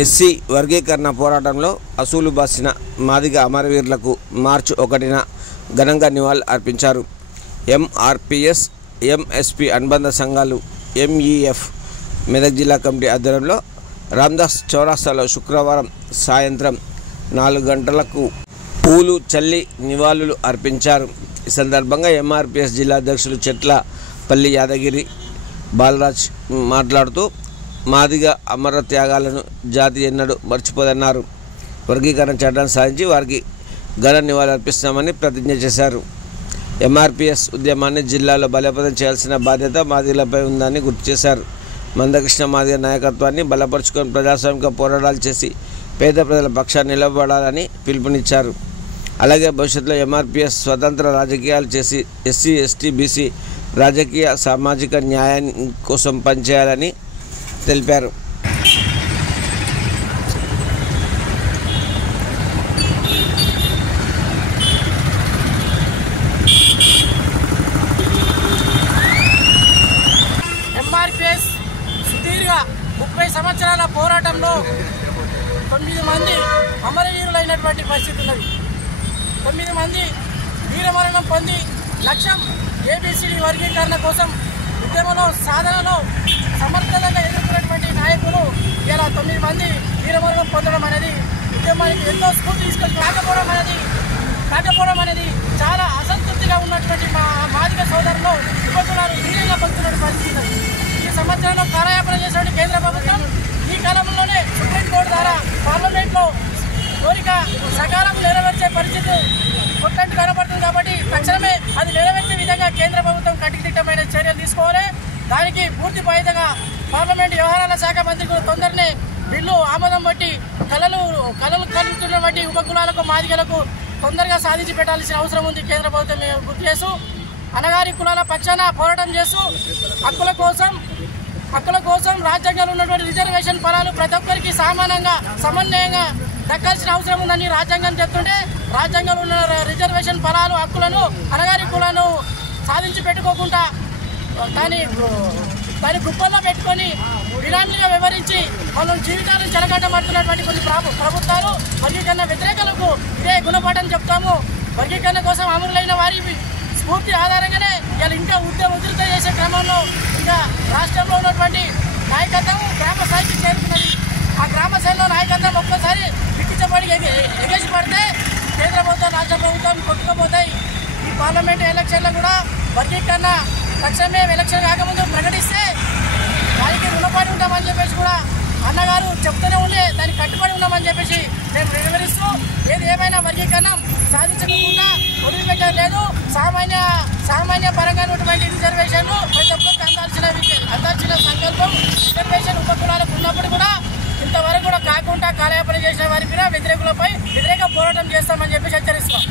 SC వర్గీకరణ పోరాటంలో అసూలు బాసిన మాదిగ అమరవీరులకు మార్చి 1న ఘనంగా నివాళులు అర్పించారు. ఎంఆర్పిఎస్, ఎంఎస్పి అనుబంధ సంఘాలు, ఎంఈఎఫ్ మెదక్ జిల్లా కమిటీ ఆధ్వర్యంలో రామ్దాస్ చౌరస్తాలో శుక్రవారం సాయంత్రం 4 గంటలకు పూలు చల్లి నివాళులు అర్పించారు. ఈ సందర్భంగా ఎంఆర్పిఎస్ జిల్లా అధ్యక్షులు చెట్లపల్లి యాదగిరి బాలరాజ్ మాట్లాడుతూ మాదిగ అమర త్యాగాలను జాతి ఎన్నడూ మర్చిపోదన్నారు. వర్గీకరణ చట్టాన్ని సాధించి వారికి ఘన నివాళులు అర్పిస్తామని ప్రతిజ్ఞ చేశారు. ఎంఆర్పిఎస్ ఉద్యమాన్ని జిల్లాలో బలోపేతం చేయాల్సిన బాధ్యత మాదిగలపై ఉందని గుర్తు చేశారు. మందకృష్ణ మాదిగ నాయకత్వాన్ని బలపరుచుకొని ప్రజాస్వామిక పోరాటాలు చేసి పేద ప్రజల పక్షాన్ని నిలబడాలని పిలుపునిచ్చారు. అలాగే భవిష్యత్తులో ఎంఆర్పిఎస్ స్వతంత్ర రాజకీయాలు చేసి ఎస్సీ, ఎస్టీ, బీసీ రాజకీయ సామాజిక న్యాయం కోసం పనిచేయాలని తెలిపారు. ఎంఆర్పిఎస్ సుదీర్ఘ 30 సంవత్సరాల పోరాటంలో 9 మంది అమరవీరులైనటువంటి పరిస్థితి ఉన్నది. 9 మంది వీరమరణం పొంది లక్ష్యం ఏబిసిడి వర్గీకరణ కోసం ఉద్యమంలో సాధనలో సమర్థంగా ఎదుర్కొన్నటువంటి నాయకులు ఇలా 9 మంది వీరమరణం పొందడం అనేది ఉద్యమానికి ఎంతో స్ఫూర్తి తీసుకొని కాకపోవడం అనేది చాలా అసంతృప్తిగా ఉన్నటువంటి మా మాదిగ సోదరులు యువకులను ధీరంగా పొందుతున్న పరిస్థితి. ఈ సంవత్సరంలో కాలయాపన చేసినటువంటి కేంద్ర ప్రభుత్వం ఈ కాలంలోనే సుప్రీంకోర్టు ద్వారా పార్లమెంట్లో కోరిక సకాలం నెరవేర్చే పరిస్థితి కొట్టంటి కనబడుతుంది. కాబట్టి తక్షణమే అది నెరవేర్చే విధంగా కేంద్ర ప్రభుత్వం కట్టుదిట్టమైన చర్యలు తీసుకోవాలి. దానికి పూర్తి బాధ్యతగా పార్లమెంట్ వ్యవహారాల శాఖ మంత్రి కూడా తొందరనే బిల్లు ఆమోదం బట్టి కళలు కలుగుతున్నటువంటి ఉపకులాలకు మాదిగలకు తొందరగా సాధించి పెట్టాల్సిన అవసరం ఉంది. కేంద్ర ప్రభుత్వం గుర్తు చేస్తూ అనగారి కులాల పక్షాన పోరాటం చేస్తూ హక్కుల కోసం రాజ్యాంగంలో ఉన్నటువంటి రిజర్వేషన్ ఫలాలు ప్రతి ఒక్కరికి సమన్వయంగా దక్కాల్సిన అవసరం ఉందని రాజ్యాంగం చెప్తుంటే రాజ్యాంగంలో ఉన్న రిజర్వేషన్ ఫలాలు హక్కులను అనగారి కులాలను సాధించి పెట్టుకోకుండా దాని గుప్పల్లో పెట్టుకొని విరాంలుగా వివరించి వాళ్ళ జీవితాలను చెలగట్టబడుతున్నటువంటి కొన్ని ప్రభుత్వాలు వర్గీకరణ వ్యతిరేకులకు ఇదే గుణపాఠం చెప్తాము. వర్గీకరణ కోసం అమరులైన వారి స్ఫూర్తి ఆధారంగానే ఇలా ఇంకా ఉధృత చేసే క్రమంలో ఇంకా రాష్ట్రంలో ఉన్నటువంటి నాయకత్వం గ్రామ స్థాయికి చేరుతున్నది. ఆ గ్రామ స్థాయిలో నాయకత్వం ఒక్కసారి విక్కించబడి ఎగసిపడితే కేంద్ర ప్రభుత్వం, రాష్ట్ర ప్రభుత్వం కొట్టుకుపోతాయి. ఈ పార్లమెంటు ఎలక్షన్లో కూడా వర్గీకరణ తక్షణమే ఎలక్షన్ కాకముందు ప్రకటిస్తే దానికి రుణపడి ఉంటామని చెప్పేసి కూడా అన్నగారు చెప్తూనే ఉండే దానికి కట్టుబడి ఉన్నామని చెప్పేసి మేము వివరిస్తూ ఏమైనా వర్గీకరణ సాధించకుండా వదిలిపెట్టలేదు. సామాన్య పరంగా ఉన్నటువంటి రిజర్వేషన్లు ప్రతి ఒక్కరికి అందాల్సిన సంకల్పం రిజర్వేషన్ ఉపకులాలకు ఉన్నప్పుడు కూడా ఇంతవరకు కూడా కాకుండా కాలయాపన చేసిన వారి మీద వ్యతిరేక పోరాటం చేస్తామని చెప్పేసి హెచ్చరిస్తాం.